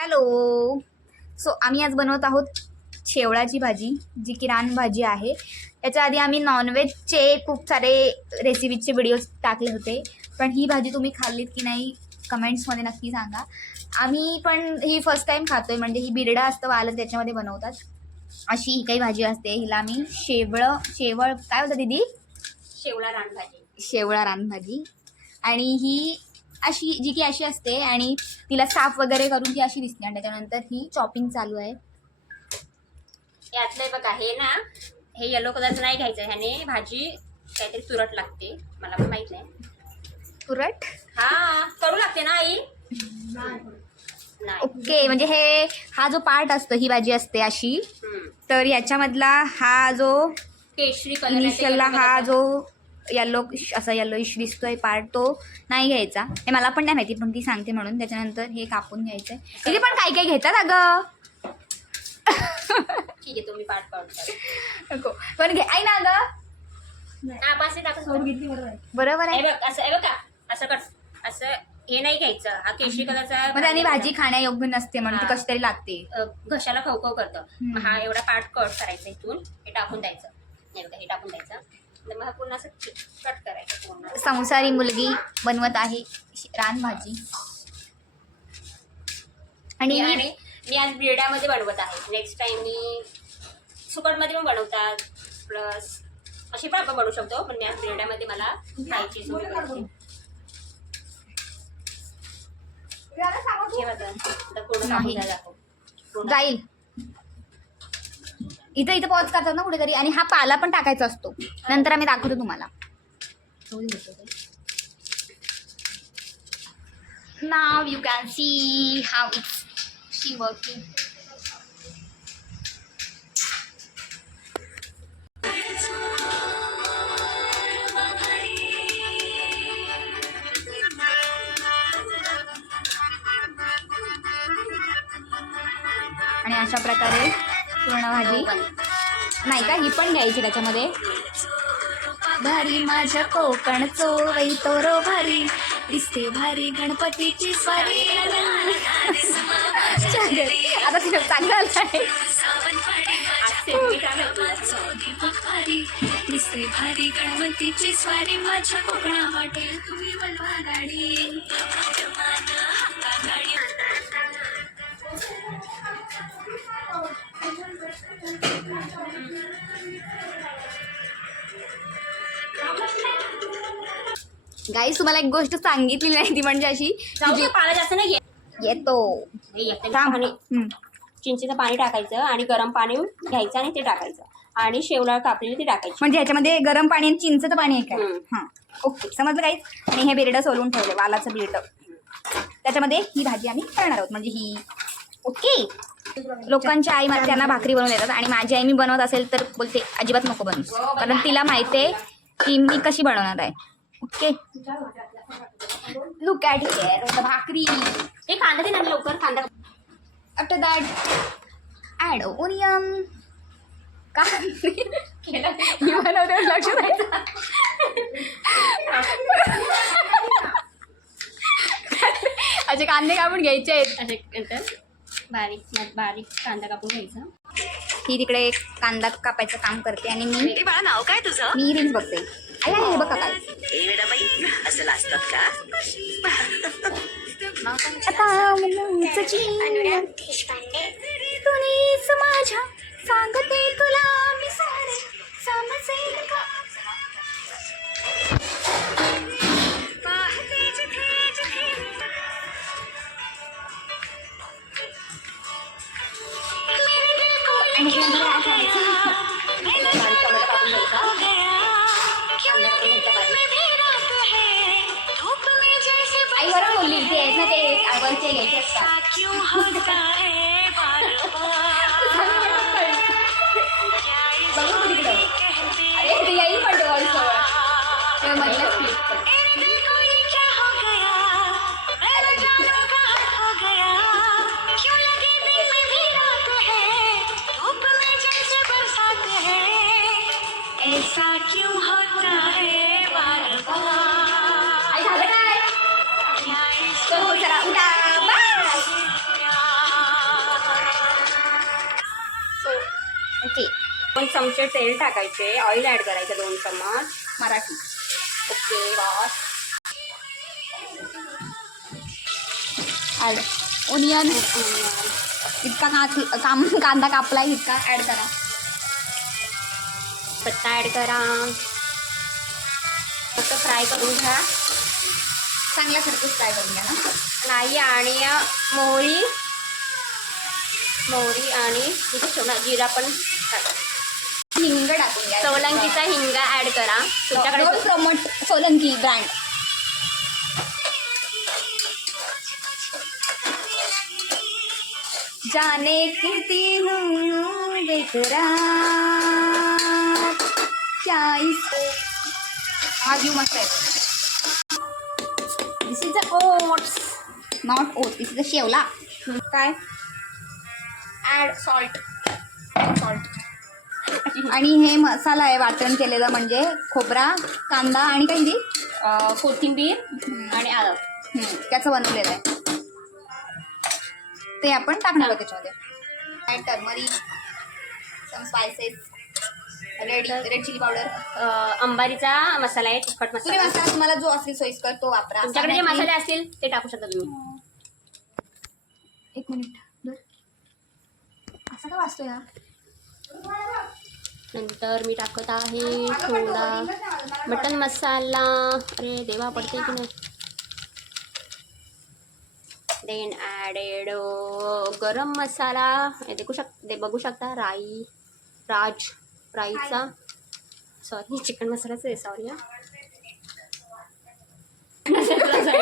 Hello. So आम्ही आज बनवत आहोत शेवळाची भाजी, जी की रानभाजी आहे. याच्या आधी आम्ही नॉनव्हेजचे खूप सारे रेसिपीचे व्हिडिओज टाकले होते, पण ही भाजी तुम्ही खाल्लीत की नाही कमेंट्समध्ये नक्की सांगा. आम्ही पण ही फर्स्ट टाईम खातोय, म्हणजे ही बिरडा असतं वालं त्याच्यामध्ये बनवतात अशी ही काही भाजी असते. हिला आम्ही शेवळ काय होतं दीदी? शेवळा रानभाजी. आणि ही अशी जी की अशी असते आणि तिला साफ वगैरे करून ती अशी दिसते, आणि त्याच्यानंतर ही चॉपिंग चालू आहे. यातलं बघा हे ना, हे येलो कलरचं नाही घ्यायचं. ह्याने भाजी काहीतरी तुरट लागते, मला पण माहित नाही. तुरट हा करू लागते ना आई? ओके, म्हणजे हा जो पार्ट असतो, ही भाजी असते अशी, तर याच्यामधला हा जो केशरी इनिशियलला हा जो येलोइश दिसतोय पार्ट, तो नाही घ्यायचा. हे मला पण नाही माहिती, पण ती सांगते म्हणून. त्याच्यानंतर हे कापून घ्यायचंय. तिथे पण काही काही घेतात अगं. ठीक आहे, तुम्ही पाठ पाडता नको पण घे आई ना अगं. बरोबर आहे. बघ असं आहे बघा, असं कर, असं हे नाही घ्यायचं. हा केशरी कलरचा मग त्याने भाजी खाण्यायोग्य नसते म्हणून ती कशी तरी लागते, घशाला खवखव करतं. हा एवढा पार्ट कट करायचा, इथून हे टाकून द्यायचं. हे बघा, हे टाकून द्यायचं. मग हा पूर्ण असं कट करायचं पूर्ण. संसारी मुलगी बनवत आहे रानभाजी. आणि मी आज बिरड्यामध्ये बनवत आहे. नेक्स्ट टाइम मी सुकटमध्ये पण बनवतात, प्लस अशी पण आपण बनवू शकतो, पण मी आज बिरड्यामध्ये मला खायची सोय करते. जाईल इथं इथं पॉज करतात ना कुठेतरी, आणि हा पाला पण टाकायचा असतो. नंतर आम्ही दाखवतो तुम्हाला. Now you can see how she working. आणि अशा प्रकारे पूर्ण भाजी नाही का, ही पण घ्यायची त्याच्यामध्ये. भारी माझ्या कोकणचो वै तोरो भारी दिसते भारी गणपतीची स्वारी. आता तिला चांगलं आहे. दिसते भारी गणपतीची स्वारी माझ्या कोकणा वाटेल तुम्ही बलवा गाडी. गाईस, तुम्हाला एक गोष्ट सांगितली नाही, ती म्हणजे अशी पाणी जास्त नाही येतो. चिंचेचं पाणी टाकायचं आणि गरम पाणी घ्यायचं आणि ते टाकायचं आणि शेवला कापलेली ती टाकायची. म्हणजे ह्याच्यामध्ये गरम पाणी आणि चिंचचं पाणी आहे का? हां, ओके, समजलं गाईस. आणि हे बिरडं सोलून ठेवलं, वालाचं बिरडं. त्याच्यामध्ये ही भाजी आम्ही करणार आहोत, म्हणजे ही. ओके. लोकांच्या आई त्यांना भाकरी बनवून देतात, आणि माझी आई मी बनवत असेल तर बोलते अजिबात नको बनवू, कारण तिला माहिती आहे की मी कशी बनवणार आहे. ओके, लुक ॲट हिअर भाकरी. हे कांदा दे ना लवकर, कांदा. After that add onion. बनवते लक्ष द्यायचं. असे कांदे कापून घ्यायचे आहेत. असे बारीक बारीक कांदा कापून घ्यायचा. ही तिकडे कांदा कापायचं काम करते, आणि मी बाळा नाव काय तुझं? मी रील्स बघते. हे बघा काय असं असतात का? आता तुनीच माझ्या सांगते तुला मी सारे समजेल का. आई बरोबर बोलली, ते आहेत ना ते आवडचे घ्यायचे असतात. बघू तिकडं. अरे ते येईल पण वॉल जवळ मधल्याच क्लिप पण. आई झालं काय? चला उठा, बाय. ओके 2 चमचे तेल टाकायचे, ऑइल ऍड करायचं 2 चम्मच. Marathi. Okay boss. Add onion. इतका कांदा कापलाय इतका ॲड करा. पत्ता ऍड करा. फक्त फ्राय करून घ्या. चांगल्यासारखं फ्राय करून घ्या ना. नाही आणि मोहरी आणि इथे जिरा पण टाका. हिंग टाकून घ्या. सोलंकीचा हिंग ऍड करा तुमच्याकडे. Don't promote Solanki brand. जाने किती हूँ बेकरार क्या इस हा जीव मस्त आहे. This is a oats not oats. This is a शेवला. काय ॲड सॉल्ट. आणि हे मसाला आहे वाटण केलेलं, म्हणजे खोबरा, कांदा आणि काही दी कोथिंबीर आणि आलं. त्याचं बनवलेलं आहे. ते आपण टाकणार आहोत त्याच्यामध्ये. ॲड टर्मरिक, सम स्पायसेस, रेड चिली पावडर. अंबारीचा मसाला आहे, तिखट तुम्ही मसाला. मसाला तुम्हाला जो असेल सोयीस्कर तो वापरा. तुमच्याकडे जे मसाले असतील ते टाकू शकता तुम्ही. एक मिनिट असं का वाचतोय हा. नंतर मी टाकत आहे थोडा मटन मसाला. अरे देवा पडते की नाही. देन ॲडेड गरम मसाला. हे बघू शकता राईचा सॉरी चिकन मसालाच आहे. सॉरी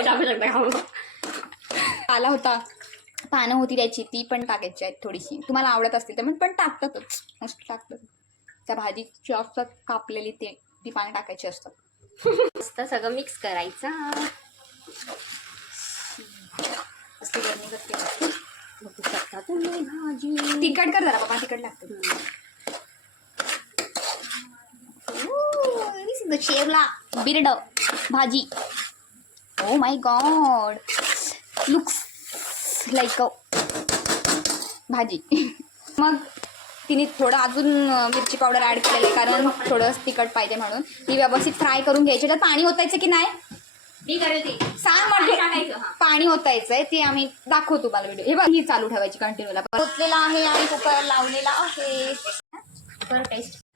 टाकू शकता. आला होता पानं होती त्याची, ती पण टाकायची आहेत थोडीशी. तुम्हाला आवडत असतील तर पण टाकतातच, मस्त टाकतात. त्या भाजीची असतात कापलेली ती पानं टाकायची असतात. मस्त सगळं मिक्स करायचं. असते गरमी करते. बघू शकता तुम्ही भाजी. तिखट कर जरा बाबा, तिखट लागतं. शेवला बिर्ड भाजी. Oh my God, looks like a भाजी. मग तिने थोडं अजून मिरची पावडर ॲड केलेलं आहे, कारण थोडं तिखट पाहिजे म्हणून. ती व्यवस्थित फ्राय करून घ्यायची. तर पाणी ओतायचं की नाही मी करेल ते. सांग म्हणजे टाकायचं. हा. पाणी ओतायचंय ते आम्ही दाखवतो तुम्हाला व्हिडिओ. हे बघ, ही चालू ठेवायची कंटिन्यूला. ओतलेला आहे आणि कुकर लावलेला आहे. टेस्ट